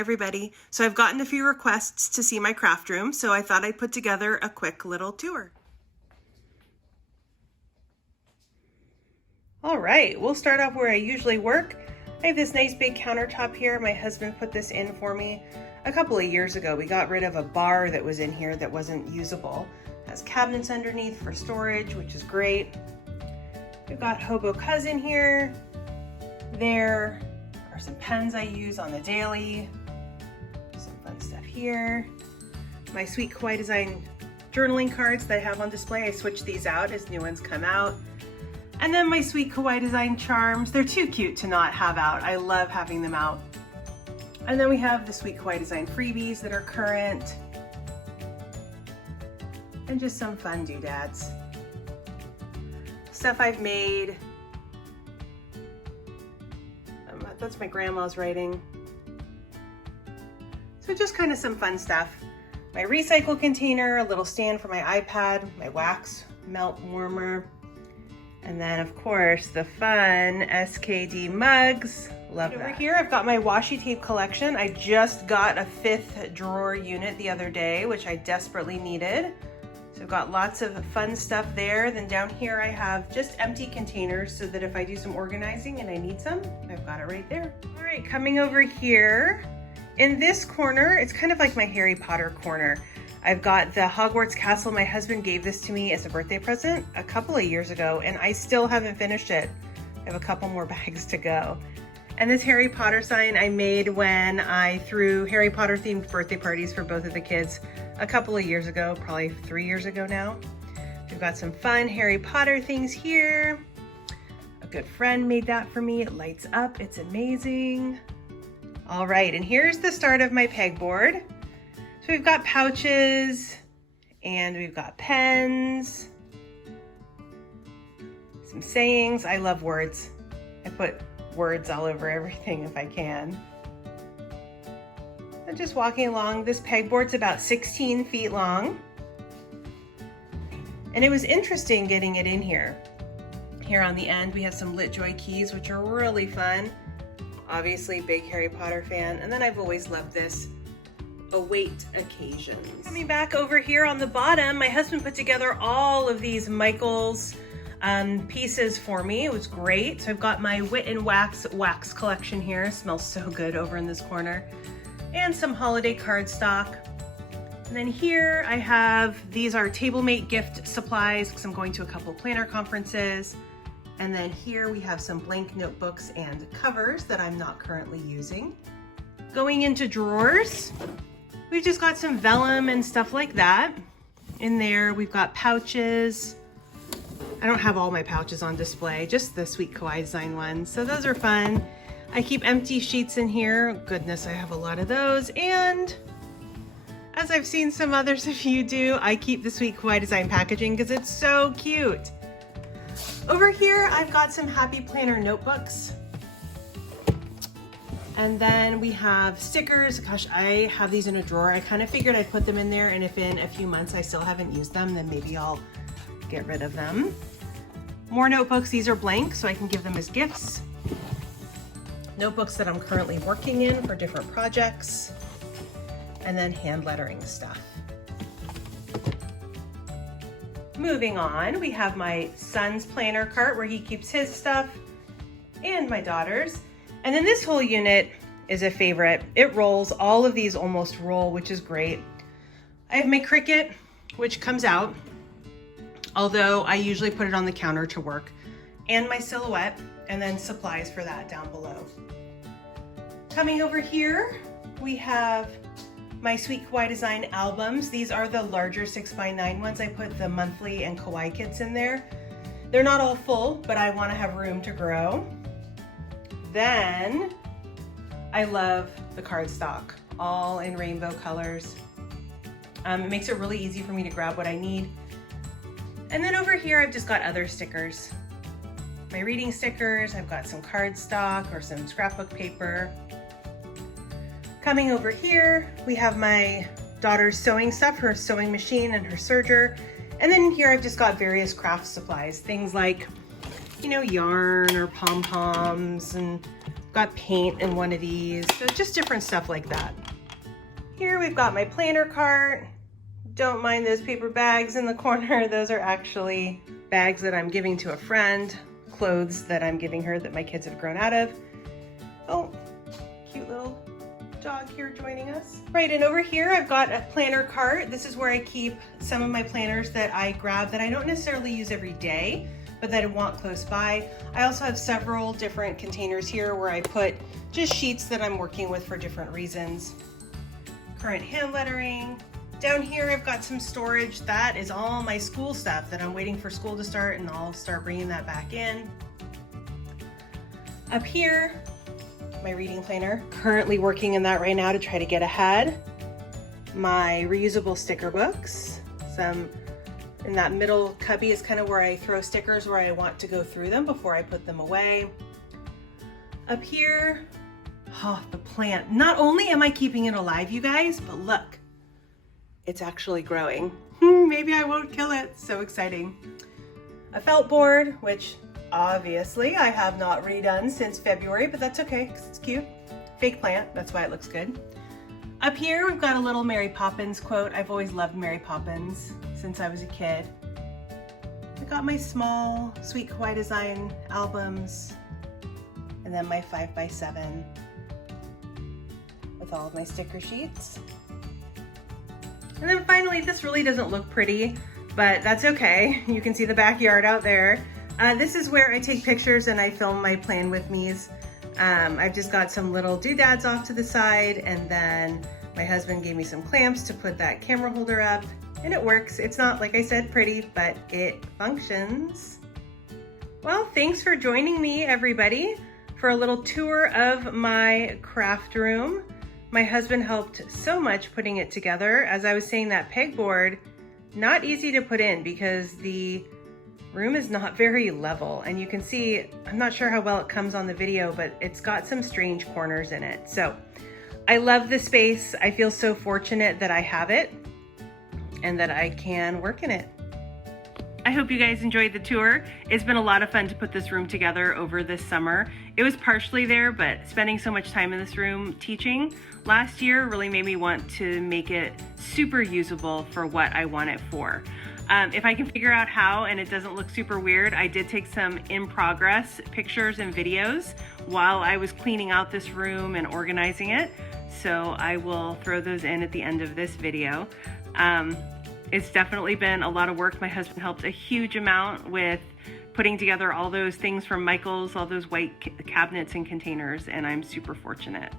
everybody. So I've gotten a few requests to see my craft room, so I thought I'd put together a quick little tour. All right, we'll start off where I usually work. I have this nice big countertop here. My husband put this in for me a couple of years ago. We got rid of a bar that was in here that wasn't usable. It has cabinets underneath for storage, which is great. We've got Hobo Cousin here. There are some pens I use on the daily. Some fun stuff here. My sweet Kawaii design journaling cards that I have on display. I switch these out as new ones come out. And then my sweet Kawaii design charms. They're too cute to not have out. I love having them out. And then we have the sweet Kawaii design freebies that are current. And just some fun doodads. Stuff I've made. That's my grandma's writing. So just kind of some fun stuff. My recycle container, a little stand for my iPad, my wax melt warmer. And then of course the fun SKD mugs. Love that. Over here I've got my washi tape collection. I just got a 5th drawer unit the other day, which I desperately needed. So I've got lots of fun stuff there. Then down here I have just empty containers so that if I do some organizing and I need some, I've got it right there. All right, coming over here. In this corner, it's kind of like my Harry Potter corner. I've got the Hogwarts Castle. My husband gave this to me as a birthday present a couple of years ago, and I still haven't finished it. I have a couple more bags to go. And this Harry Potter sign I made when I threw Harry Potter themed birthday parties for both of the kids a couple of years ago, probably 3 years ago now. We've got some fun Harry Potter things here. A good friend made that for me. It lights up, it's amazing. All right, and here's the start of my pegboard. So we've got pouches and we've got pens, some sayings. I love words. I put words all over everything if I can. And just walking along, this pegboard's about 16 feet long. And it was interesting getting it in here. Here on the end, we have some Lit Joy keys, which are really fun. Obviously, big Harry Potter fan. And then I've always loved this await occasions. Coming back over here on the bottom, my husband put together all of these Michaels pieces for me. It was great. So I've got my Wit and wax collection here. It smells so good over in this corner. And some holiday cardstock. And then here I have, these are TableMate gift supplies because I'm going to a couple planner conferences. And then here we have some blank notebooks and covers that I'm not currently using. Going into drawers, we've just got some vellum and stuff like that. In there, we've got pouches. I don't have all my pouches on display, just the sweet Kawaii design ones. So those are fun. I keep empty sheets in here. Goodness, I have a lot of those. And as I've seen some others of you do, I keep the sweet Kawaii design packaging because it's so cute. Over here, I've got some Happy Planner notebooks. And then we have stickers. Gosh, I have these in a drawer. I kind of figured I'd put them in there, and if in a few months I still haven't used them, then maybe I'll get rid of them. More notebooks. These are blank, so I can give them as gifts. Notebooks that I'm currently working in for different projects. And then hand lettering stuff. Moving on, we have my son's planner cart where he keeps his stuff, and my daughter's. And then this whole unit is a favorite. It rolls. All of these almost roll, which is great. I have my Cricut, which comes out, although I usually put it on the counter to work, and my Silhouette, and then supplies for that down below. Coming over here, we have my sweet Kawaii design albums. These are the larger 6x9 ones. I put the monthly and Kawaii kits in there. They're not all full, but I want to have room to grow. Then I love the cardstock, all in rainbow colors. It makes it really easy for me to grab what I need. And then over here, I've just got other stickers. My reading stickers, I've got some cardstock or some scrapbook paper. Coming over here, we have my daughter's sewing stuff, her sewing machine and her serger. And then here I've just got various craft supplies, things like, you know, yarn or pom-poms and Got paint in one of these, so just different stuff like that. Here we've got my planner cart. Don't mind those paper bags in the corner. Those are actually bags that I'm giving to a friend, clothes that I'm giving her that my kids have grown out of. Oh, cute little dog here joining us. Right, and over here I've got a planner cart. This is where I keep some of my planners that I grab that I don't necessarily use every day, but that I want close by. I also have several different containers here where I put just sheets that I'm working with for different reasons. Current hand lettering. Down here I've got some storage. That is all my school stuff that I'm waiting for school to start, and I'll start bringing that back in. Up here, my reading planner. Currently working in that right now to try to get ahead. My reusable sticker books. Some in that middle cubby is kind of where I throw stickers where I want to go through them before I put them away. Up here, oh, the plant. Not only am I keeping it alive, you guys, but look, it's actually growing. Maybe I won't kill it. So exciting. A felt board, which obviously I have not redone since February, but that's okay because it's cute. Fake plant, that's why it looks good. Up here, we've got a little Mary Poppins quote. I've always loved Mary Poppins since I was a kid. I got my small Sweet Kawaii design albums, and then my 5x7 with all of my sticker sheets. And then finally, this really doesn't look pretty, but that's okay. You can see the backyard out there. This is where I take pictures and I film my Plan With Me's. I've just got some little doodads off to the side, and then my husband gave me some clamps to put that camera holder up, and it works. It's not, like I said, pretty, but it functions. Well, thanks for joining me, everybody, for a little tour of my craft room. My husband helped so much putting it together. As I was saying, that pegboard, not easy to put in because the room is not very level, and you can see, I'm not sure how well it comes on the video, but it's got some strange corners in it. So I love the space. I feel so fortunate that I have it and that I can work in it. I hope you guys enjoyed the tour. It's been a lot of fun to put this room together over this summer. It was partially there, but spending so much time in this room teaching last year really made me want to make it super usable for what I want it for. If I can figure out how and it doesn't look super weird, I did take some in progress pictures and videos while I was cleaning out this room and organizing it. So I will throw those in at the end of this video. It's definitely been a lot of work. My husband helped a huge amount with putting together all those things from Michael's, all those white cabinets and containers, and I'm super fortunate.